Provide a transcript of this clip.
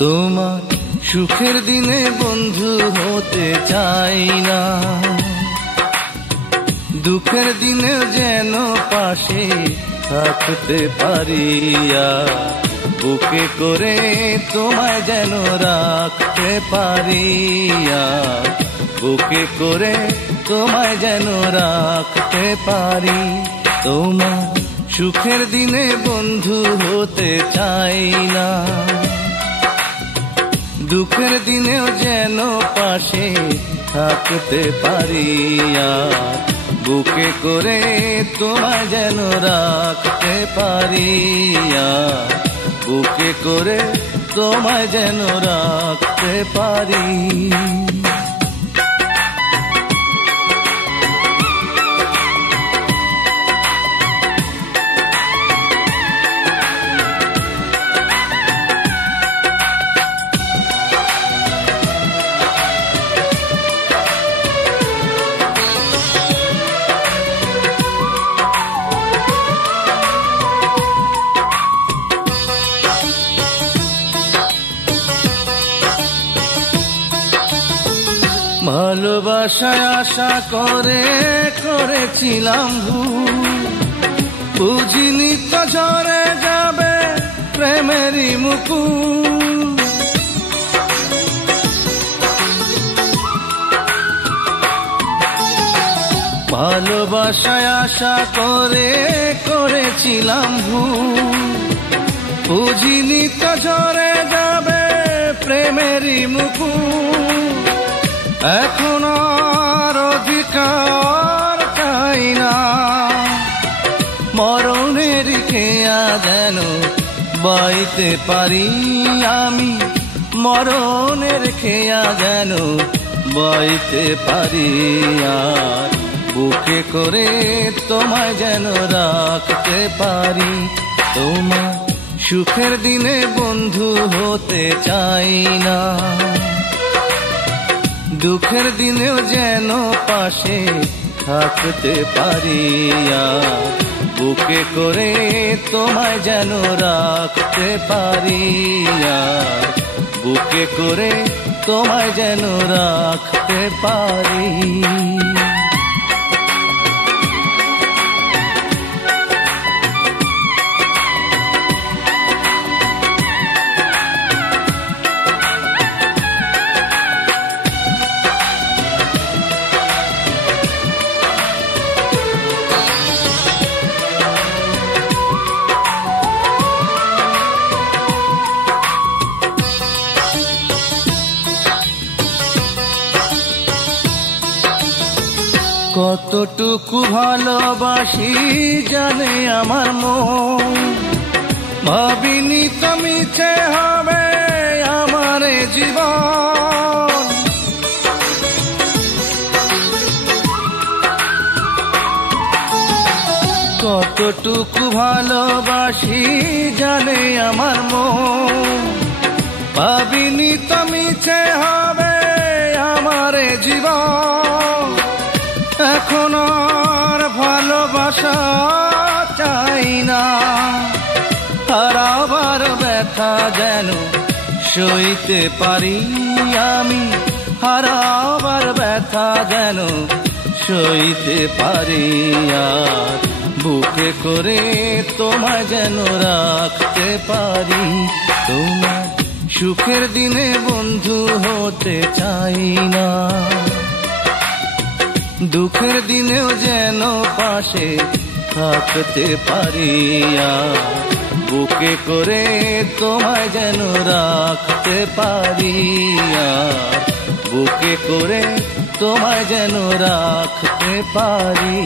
তোমার সুখের দিনে বন্ধু হতে চাই না, দুঃখের দিনে যেন পাশে থাকতে পারিয়া, বুকে করে তোমায় যেন রাখতে পারিয়া, বুকে করে তোমায় যেন রাখতে পারি। তোমার সুখের দিনে বন্ধু হতে চাই না, দুঃখের দিনেও যেন পাশে থাকতে পারিয়া, বুকে করে তোমায় যেন রাখতে পারিয়া, বুকে করে তোমায় যেন রাখতে পারি। ভালোবাসায় আশা করে করেছিলাম ভুল, বুঝিনি তো ঝরে যাবে প্রেমেরই মুকুল। ভালোবাসায় আশা করে করেছিলাম ভুল, বুঝিনি তো ঝরে যাবে প্রেমেরই মুকুল। এখন আর অধিকার চাই না, মরণের খেয়া যেন বাইতে পারি আমি, মরণের খেয়া যেন বাইতে পারি। আর বুকে করে তোমায় যেন রাখতে পারি। তোমার সুখের দিনে বন্ধু হতে চাই না, দুঃখের দিনেও যেন পাশে থাকতে পারিয়া, বুকে করে তোমায় যেন রাখতে পারিয়া, বুকে করে তোমায় যেন রাখতে পারি। কতটুকু ভালোবাসি জানে আমার মন, ভাবিনি তো মিছে হবে আমার জীবন। কতটুকু ভালোবাসি জানে আমার মন, ভাবিনি তো মিছে হবে আমার জীবন। এখন আর ভালোবাসা চাই না, হারাবার ব্যথা যেন সইতে পারি আমি, হারাবার ব্যথা যেন সইতে পারি। আর বুকে করে তোমায় যেন রাখতে পারি। তোমার সুখের দিনে বন্ধু হতে চাই না, দুঃখের দিনেও যেন পাশে থাকতে পারিয়া, বুকে করে তোমায় যেন রাখতে পারিয়া, বুকে করে তোমায় যেন রাখতে পারি।